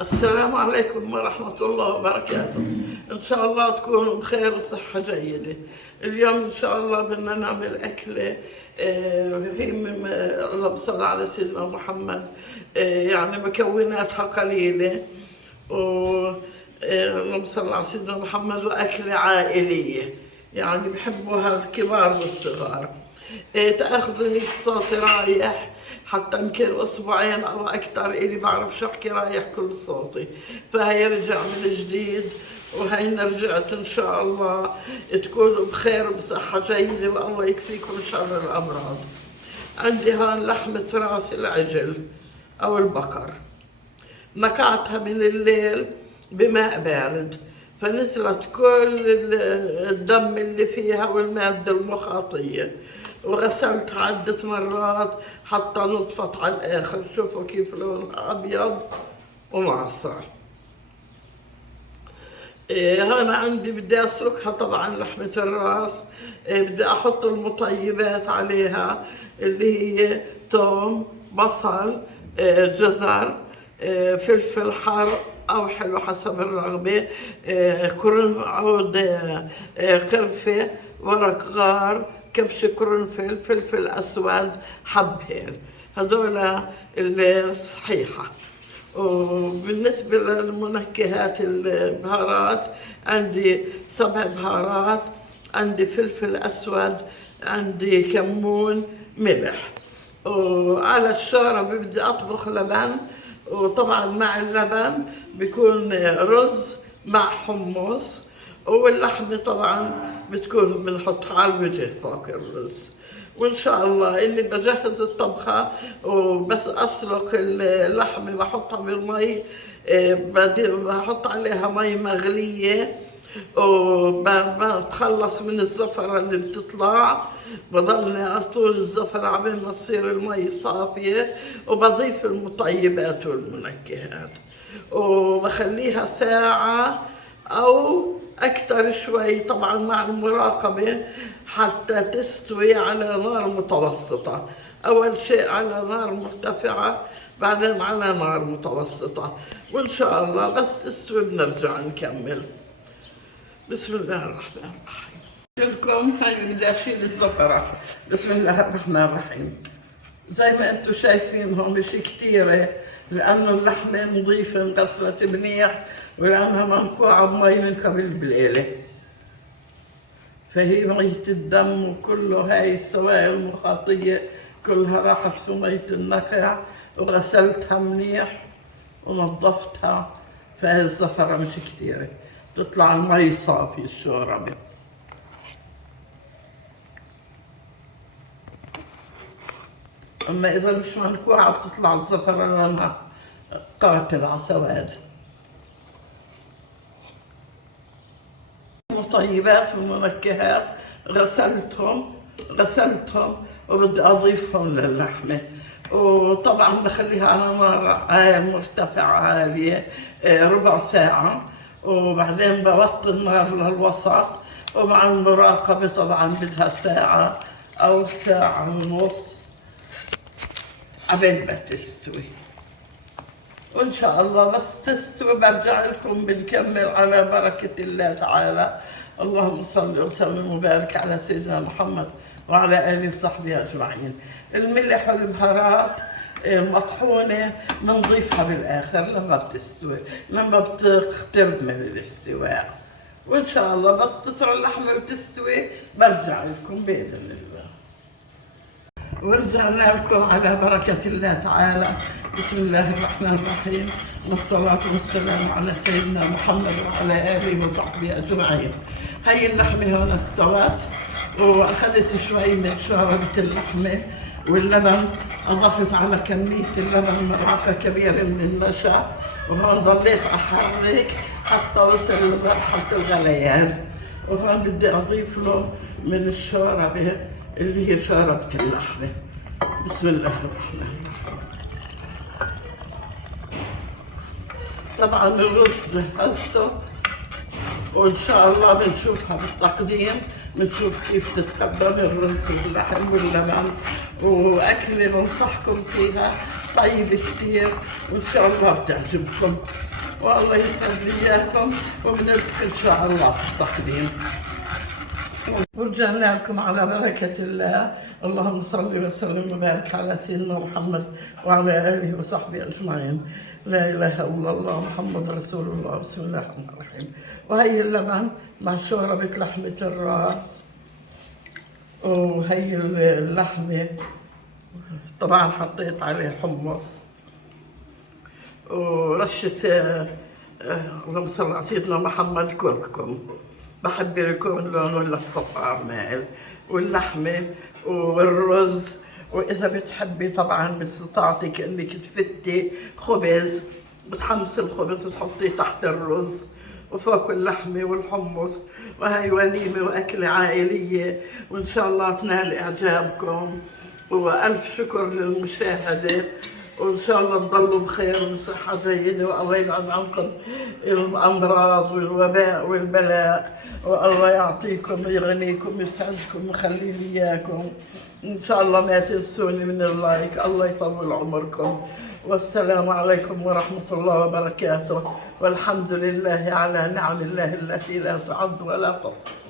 السلام عليكم ورحمة الله وبركاته. إن شاء الله تكونوا بخير وصحة جيدة. اليوم إن شاء الله بدنا نعمل أكلة هي من اللهم صل على سيدنا محمد. يعني مكوناتها قليلة اللهم صل على سيدنا محمد، وأكلة عائلية يعني بحبوها الكبار والصغار. تاخذوا هيك صوتي رايح حتى يمكن اسبوعين او اكثر الي بعرف شو احكي رايح كل صوتي، فهي رجع من جديد وهينا رجعت ان شاء الله. تكونوا بخير وبصحه جيده والله يكفيكم شر الامراض. عندي هون لحمه راس العجل او البقر، نقعتها من الليل بماء بارد فنزلت كل الدم اللي فيها والمادة المخاطية، وغسلتها عدة مرات حتى نطفت على الآخر. شوفوا كيف لونها أبيض ومعصع. هنا عندي بدي أسلقها طبعا لحمة الراس. بدي أحط المطيبات عليها اللي هي توم، بصل، جزر، فلفل حار أو حلو حسب الرغبة، عود قرفة، ورق غار، كبش قرنفل، فلفل أسود، حبهان، هذول الصحيحة. وبالنسبة للمنكهات البهارات عندي 7 بهارات، عندي فلفل أسود، عندي كمون، ملح. وعلى الشوربة بدي أطبخ لبن، وطبعا مع اللبن بيكون رز مع حمص، واللحمة طبعا بتكون بنحطها على الوجه فوق الرز. وإن شاء الله إني بجهز الطبخة وبس أسلق اللحمة بحطها بالمي، بحط عليها مي مغلية وبتخلص من الزفرة اللي بتطلع، بضلني على طول الزفرة عبين ما تصير المي صافية، وبضيف المطيبات والمنكهات وبخليها ساعة أو أكثر شوي، طبعا مع المراقبة حتى تستوي على نار متوسطة. أول شيء على نار مرتفعة، بعدين على نار متوسطة، وإن شاء الله بس تستوي بنرجع نكمل. بسم الله الرحمن الرحيم. لكم هاي بدي أشيل الزفرة. بسم الله الرحمن الرحيم. زي ما انتم شايفين هون مش كتيرة، لأنه اللحمة نظيفة انغسلت منيح، ولأنها منقوعة بمي من قبل بليلة، فهي مية الدم وكله هاي السوائل المخاطية كلها راحت في مية النقع، وغسلتها منيح ونظفتها، فهي الزفرة مش كتيرة، تطلع المي صافي الشوربة. أما إذا مش منقوعة بتطلع الزفرة لونها قاتل على سواد. المطيبات والمنكهات غسلتهم وبدي أضيفهم للحمة، وطبعا بخليها على نار مرتفعة عالية ربع ساعة، وبعدين بوطي النار للوسط، ومع المراقبة طبعا بدها ساعة أو ساعة ونص قبل ما تستوي. وإن شاء الله بس تستوي برجع لكم بنكمل على بركة الله تعالى. اللهم صل وسلم وبارك على سيدنا محمد وعلى آله وصحبه أجمعين. الملح والبهارات مطحونة بنضيفها بالآخر لما بتستوي، لما بتقترب من الاستواء. وإن شاء الله بس تصير اللحمة وتستوي برجع لكم بإذن الله. ورجعنا لكم على بركة الله تعالى. بسم الله الرحمن الرحيم، والصلاة والسلام على سيدنا محمد وعلى آله وصحبه أجمعين. هاي اللحمة هون استوت، وأخذت شوي من شوربة اللحمة واللبن، أضفت على كمية اللبن ملعقة كبيرة من النشا، وهون ضليت أحرك حتى وصل لمرحلة الغليان. وهون بدي أضيف له من الشوربة اللي هي شوربة اللحمة. بسم الله الرحمن الرحيم. طبعا الرز جهزته، وإن شاء الله بنشوفها بالتقديم، بنشوف كيف تتقدم الرز واللحم واللبن، وأكلة بنصحكم فيها طيبة كتير، وإن شاء الله بتعجبكم. والله يسعد لي اياكم وبنلتقي ان شاء الله في التقديم. ورجعنا لكم على بركة الله. اللهم صل وسلم وبارك على سيدنا محمد وعلى آله وصحبه أجمعين. لا إله إلا الله محمد رسول الله. بسم الله الرحمن الرحيم. وهي اللبن مع شوربة لحمة الراس، وهي اللحمة طبعا حطيت عليه حمص ورشة اللهم صل على سيدنا محمد كركم، بحب يكون لونه للصفار مائل، واللحمة والرز. وإذا بتحبي طبعا باستطاعتك إنك تفتي خبز، بتحمصي الخبز وتحطيه تحت الرز وفوق اللحمة والحمص. وهي وليمة وأكلة عائلية، وإن شاء الله تنال إعجابكم. وألف شكر للمشاهدة، وإن شاء الله تضلوا بخير وبصحة جيدة، والله يبعد عنكم الأمراض والوباء والبلاء، والله يعطيكم ويغنيكم ويسعدكم ويخلي لي إياكم. إن شاء الله ما تنسوني من اللايك. الله يطول عمركم، والسلام عليكم ورحمة الله وبركاته، والحمد لله على نعم الله التي لا تعد ولا تحصى.